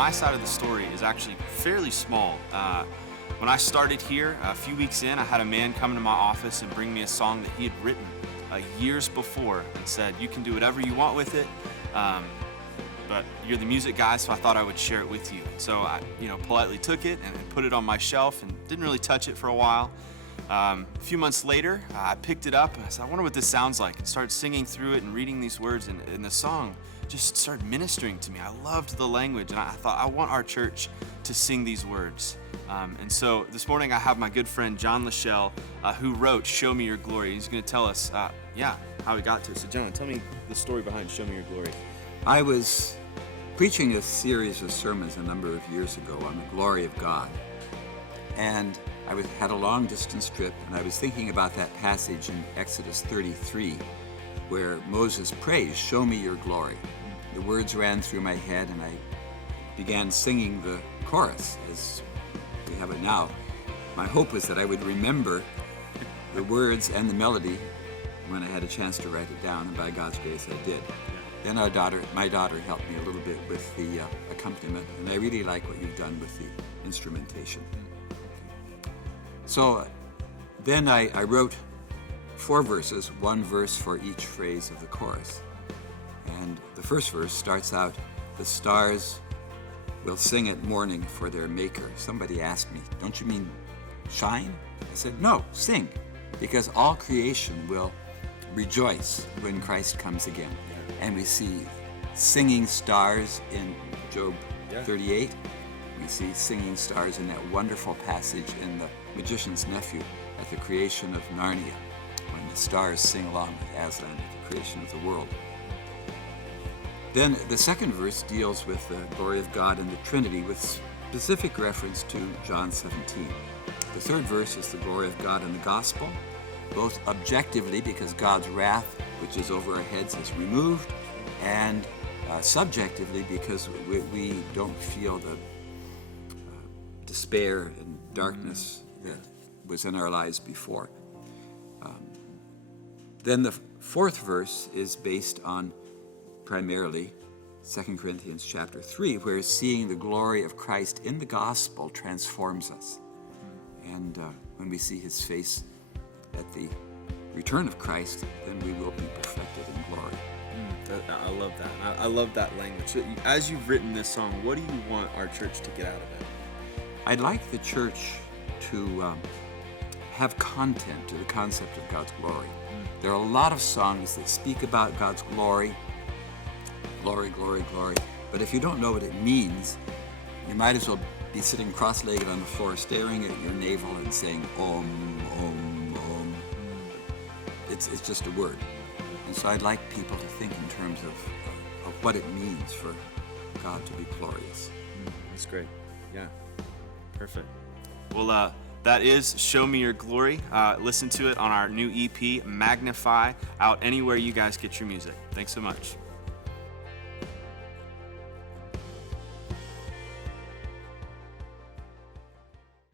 my side of the story is actually fairly small. When I started here, a few weeks in, I had a man come into my office and bring me a song that he had written years before and said, you can do whatever you want with it, but you're the music guy, so I thought I would share it with you. So I politely took it and put it on my shelf and didn't really touch it for a while. A few months later, I picked it up and I said, I wonder what this sounds like, and started singing through it and reading these words, and the song just started ministering to me. I loved the language, and I thought, I want our church to sing these words. And so this morning I have my good friend John LaShell, who wrote Show Me Your Glory. He's going to tell us how he got to it. So John, tell me the story behind Show Me Your Glory. I was preaching a series of sermons a number of years ago on the glory of God. And I had a long distance trip, and I was thinking about that passage in Exodus 33 where Moses prays, show me your glory. The words ran through my head, and I began singing the chorus as we have it now. My hope was that I would remember the words and the melody when I had a chance to write it down, and by God's grace I did. Then my daughter helped me a little bit with the accompaniment, and I really like what you've done with the instrumentation. So then I wrote 4 verses, 1 verse for each phrase of the chorus. And the first verse starts out, the stars will sing at morning for their maker. Somebody asked me, don't you mean shine? I said, no, sing, because all creation will rejoice when Christ comes again. And we see singing stars in Job 38. We see singing stars in that wonderful passage in The Magician's Nephew at the creation of Narnia, when the stars sing along with Aslan at the creation of the world. Then the second verse deals with the glory of God and the Trinity with specific reference to John 17. The third verse is the glory of God in the gospel, both objectively because God's wrath, which is over our heads, is removed, and subjectively because we don't feel the despair and darkness that was in our lives before. Then the fourth verse is based on primarily 2 Corinthians chapter 3, where seeing the glory of Christ in the gospel transforms us. And when we see his face at the return of Christ, then we will be perfected in glory. I love that. I love that language. So as you've written this song, what do you want our church to get out of it? I'd like the church to have content to the concept of God's glory. There are a lot of songs that speak about God's glory, glory, glory, glory. But if you don't know what it means, you might as well be sitting cross-legged on the floor, staring at your navel and saying, Om, Om, Om. It's just a word. And so I'd like people to think in terms of what it means for God to be glorious. That's great. Yeah. Perfect. Well, that is Show Me Your Glory. Listen to it on our new EP, Magnify, out anywhere you guys get your music. Thanks so much.